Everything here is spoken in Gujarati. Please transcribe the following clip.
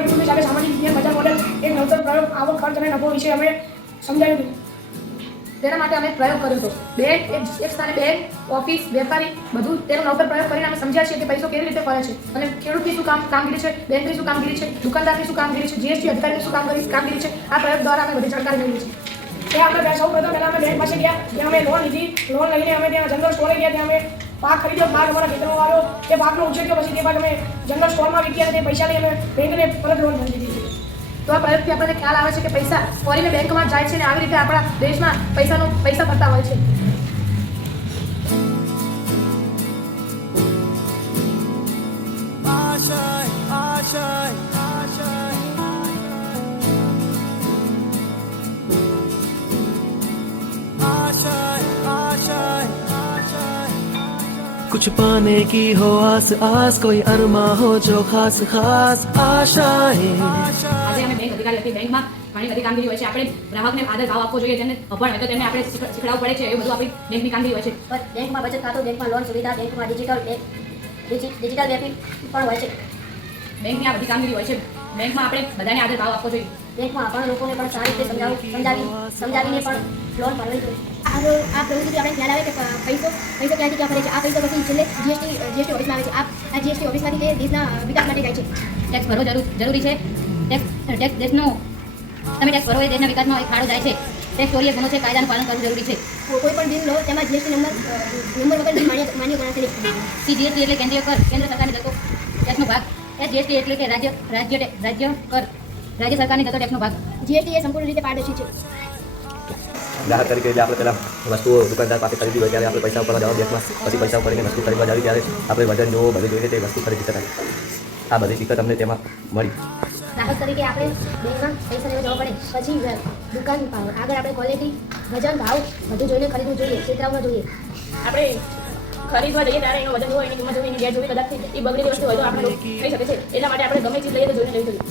અમારા વિરુદ્ધ સાથે સામાજિક વિજ્ઞાન બજાર મોડેલ એક નવતર પ્રયોગ આવક ખર્ચ અને નફો વિશે અમે સમજાવ્યું હતું. તેના માટે અમે પ્રયોગ કર્યો હતો. બેંક એક સ્થાને બેંક, ઓફિસ, વેપારી બધું તેનો નવતર પ્રયોગ કરીને અમે સમજ્યા છીએ કે પૈસો કેવી રીતે ફરે છે અને ખેડૂતની શું કામગીરી છે, બેંકની શું કામગીરી છે, દુકાનદારની શું કામગીરી છે, જીએસટી અધિકારીની શું કામગીરી છે. આ પ્રયોગ દ્વારા અમે બધી જાણકારી મેળવી છે. ત્યાં અમે સૌ પ્રથમ પહેલાં અમે બેંક પાસે ગયા, ત્યાં અમે લોન લીધી. લોન લઈને અમે ત્યાં જનરલ સ્ટોરે ગયા, ત્યાં અમે પાક ખરીદ્યો. પાક અમારા ખેતરમાં આવ્યો, તે પાકનો ઉછેર્યો. પછી તે પાક અમે જનરલ સ્ટોરમાં વીક્યા અને તે પૈસા લઈ અમે બેંકને પરત લોન ભરી દીધી. તો આ પ્રયોગથી આપણને ખ્યાલ આવે છે કે પૈસા ફરીને બેંકમાં જાય છે અને આવી રીતે આપણા દેશમાં પૈસા ફરતા હોય છે. कुछ पाने की हो आस आस, कोई अरमा हो जो खास खास आशाएं. આજે અમે બેંક અધિકારી હતી. બેંકમાં ઘણી બધી કામગીરી હોય છે. આપણે ગ્રાહકને આદર ભાવ આપવો જોઈએ. જેને અભણ હોય તો તેમને આપણે શીખડાવવું પડે છે. એ બધું આપણી બેંકની કામગીરી હોય છે. બેંકમાં બચત ખાતું, બેંકમાં લોન સુવિધા, બેંકમાં ડિજિટલ બેંકિંગ પણ હોય છે. બેંકની આ બધી કામગીરી હોય છે. બેંકમાં આપણે બધાને આદર ભાવ આપવો જોઈએ. બેંકમાં અભણ લોકોને પણ સારી રીતે સમજાવીને પણ લોન ભરવી જોઈએ. આ પ્રવૃત્તિથી આપણે ખ્યાલ આવે કે પૈસો ક્યાંથી ક્યાં ફરે છે. આ પૈસો પછી છેલ્લે જીએસટી ઓફિસમાં આવે છે. આ જીએસટી ઓફિસમાંથી તે દેશના વિકાસ માટે જાય છે. ટેક્સ ભરવો જરૂરી છે. ટેક્સ દેશનો તમે ટેક્સ ભરો એ દેશના વિકાસમાં એક ફાળો જાય છે. ટેક્સ ચોરી એ ગુનો છે. કાયદાનું પાલન કરવું જરૂરી છે. કોઈ પણ બિલ લો તેમાં જીએસટી નંબર વગર બિલ માન્ય ગણાશે નહીં. જીએસટી એટલે કેન્દ્રીય કર, કેન્દ્ર સરકારને થતો ટેક્સનો ભાગ. જીએસટી એટલે કે રાજ્ય કર, રાજ્ય સરકારને થતો ટેક્સનો ભાગ. જીએસટી એ સંપૂર્ણ રીતે પારદર્શી છે. ગ્રાહક તરીકે જે આપણે પહેલાં વસ્તુઓ દુકાનદાર પાસે ખરીદી હોય ત્યારે આપણે પૈસા ઉપર જવા બેંકમાં, પછી પૈસા ઉપાડીને વસ્તુ ખરીદવા જાવી ત્યારે આપણે વજન જોવો, બધું જોઈને તે વસ્તુ ખરીદી શકાય. આ બધી શીખત અમને તેમાં મળી. ગ્રાહક તરીકે આપણે બેંકમાં પૈસા લેવા જવા પડે, પછી દુકાન આગળ આપણે ક્વોલિટી, વજન, ભાવ બધું જોઈને ખરીદવું જોઈએ, છેતરાવવું જોઈએ. આપણે ખરીદવા જઈએ ત્યારે એનો વજન હોય, એની કિંમત જોઈ, એની રેટ જોઈ, કદાચ એ બગડેલી વસ્તુ હોય તો આપણે થઈ શકે છે. એટલા માટે આપણે ગમે ચીજ લઈએ તો જોઈને લેવી જોઈએ.